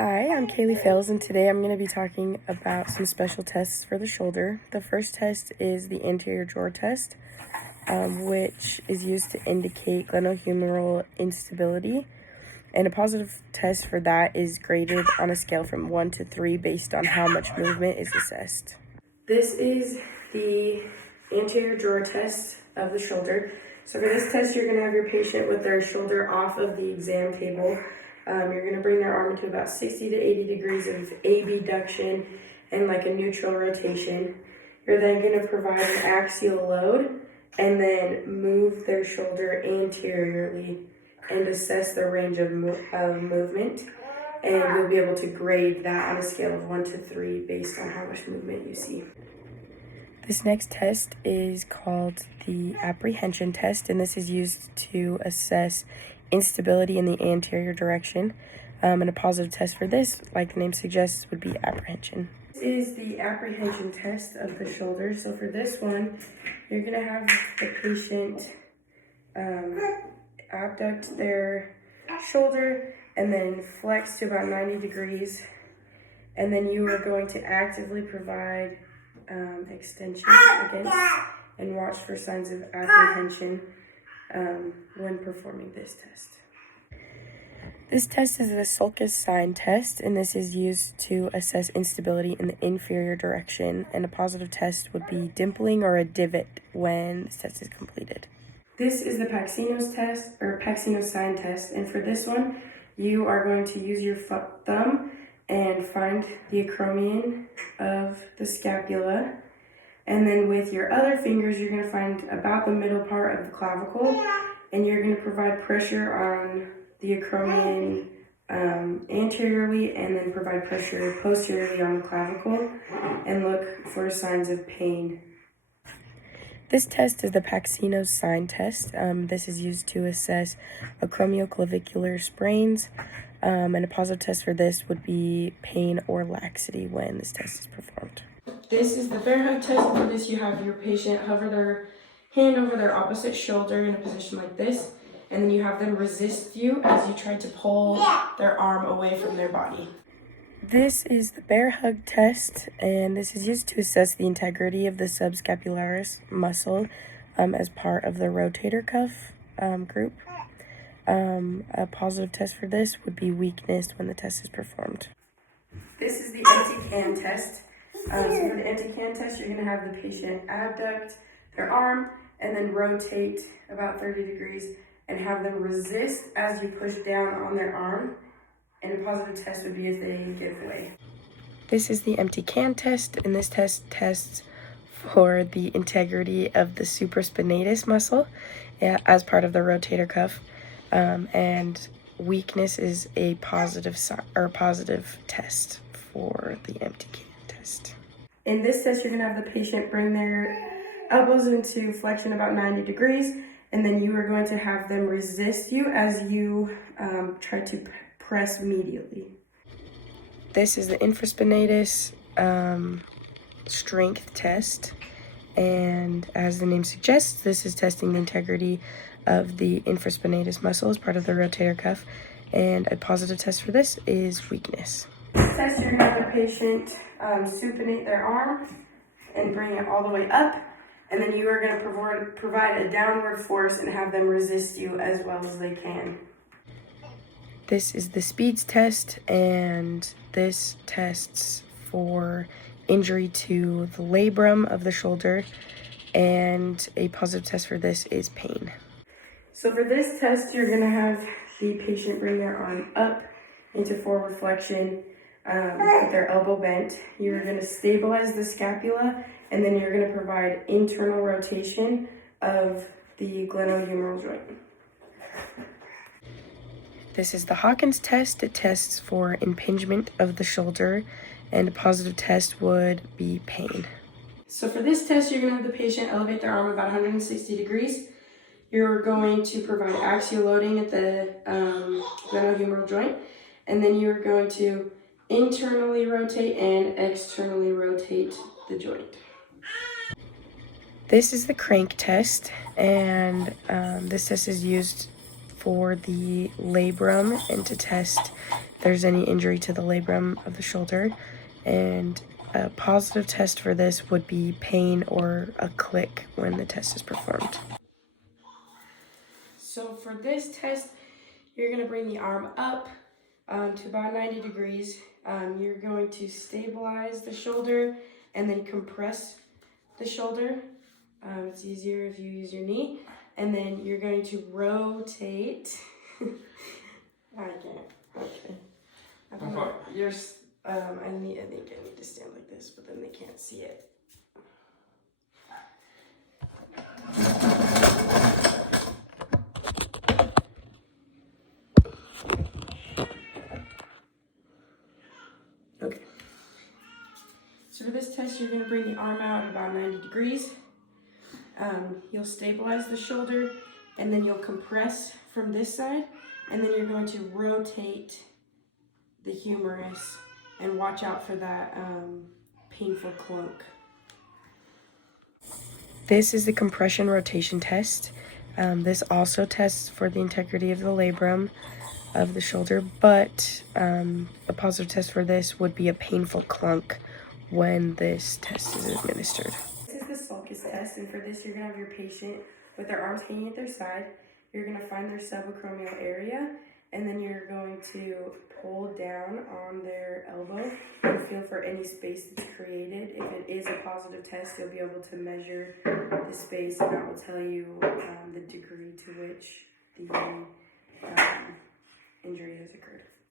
Hi, I'm Kaylee Fales, and today I'm going to be talking about some special tests for the shoulder. The first test is the anterior drawer test, which is used to indicate glenohumeral instability. And a positive test for that is graded on a scale from 1 to 3 based on how much movement is assessed. This is the anterior drawer test of the shoulder. So for this test, you're going to have your patient with their shoulder off of the exam table. You're going to bring their arm into about 60 to 80 degrees of abduction and like a neutral rotation. You're then going to provide an axial load and then move their shoulder anteriorly and assess their range of movement. And you'll be able to grade that on a scale of 1 to 3 based on how much movement you see. This next test is called the apprehension test, and this is used to assess instability in the anterior direction. And a positive test for this, like the name suggests, would be apprehension. This is the apprehension test of the shoulder. So for this one, you're going to have the patient abduct their shoulder and then flex to about 90 degrees. And then you are going to actively provide extension against and watch for signs of apprehension when performing this test. This test is the sulcus sign test, and this is used to assess instability in the inferior direction, and a positive test would be dimpling or a divot when this test is completed. This is the Paxinos test, or Paxinos sign test, and for this one, you are going to use your thumb and find the acromion of the scapula. And then with your other fingers, you're going to find about the middle part of the clavicle, and you're going to provide pressure on the acromion anteriorly, and then provide pressure posteriorly on the clavicle, and look for signs of pain. This test is the Paxinos sign test. This is used to assess acromioclavicular sprains, and a positive test for this would be pain or laxity when this test is performed. This is the bear hug test. For this, you have your patient hover their hand over their opposite shoulder in a position like this, and then you have them resist you as you try to pull their arm away from their body. This is the bear hug test, and this is used to assess the integrity of the subscapularis muscle as part of the rotator cuff group. A positive test for this would be weakness when the test is performed. This is the empty can test. So for the empty can test, you're going to have the patient abduct their arm and then rotate about 30 degrees and have them resist as you push down on their arm. And a positive test would be as they give way. This is the empty can test, and this test tests for the integrity of the supraspinatus muscle as part of the rotator cuff. And weakness is a positive test for the empty can test. In this test, you're going to have the patient bring their elbows into flexion about 90 degrees, and then you are going to have them resist you as you try to press medially. This is the infraspinatus strength test, and as the name suggests, this is testing the integrity of the infraspinatus muscle as part of the rotator cuff, and a positive test for this is weakness. This test, you're going to have the patient supinate their arm and bring it all the way up, and then you are going to provide a downward force and have them resist you as well as they can. This is the Speeds test, and this tests for injury to the labrum of the shoulder, and a positive test for this is pain. So for this test, you're going to have the patient bring their arm up into forward flexion with their elbow bent. You're going to stabilize the scapula, and then you're going to provide internal rotation of the glenohumeral joint. This is the Hawkins test. It tests for impingement of the shoulder, and a positive test would be pain. So for this test, you're going to have the patient elevate their arm about 160 degrees. You're going to provide axial loading at the glenohumeral joint, and then you're going to internally rotate and externally rotate the joint. This is the crank test, and this test is used for the labrum and to test if there's any injury to the labrum of the shoulder. And a positive test for this would be pain or a click when the test is performed. So for this test, you're going to bring the arm up to about 90 degrees. You're going to stabilize the shoulder and then compress the shoulder. It's easier if you use your knee. And then you're going to rotate. I can't. Okay. I think I need to stand like this, but then they can't see it. Okay. So for this test, you're going to bring the arm out at about 90 degrees. You'll stabilize the shoulder, and then you'll compress from this side, and then you're going to rotate the humerus and watch out for that painful clunk. This is the compression rotation test. This also tests for the integrity of the labrum of the shoulder, but a positive test for this would be a painful clunk when this test is administered. This is the sulcus test, and for this you're going to have your patient with their arms hanging at their side. You're going to find their subacromial area, and then you're going to pull down on their elbow and feel for any space that's created. If it is a positive test, you'll be able to measure the space, and that will tell you the degree to which the injury has occurred.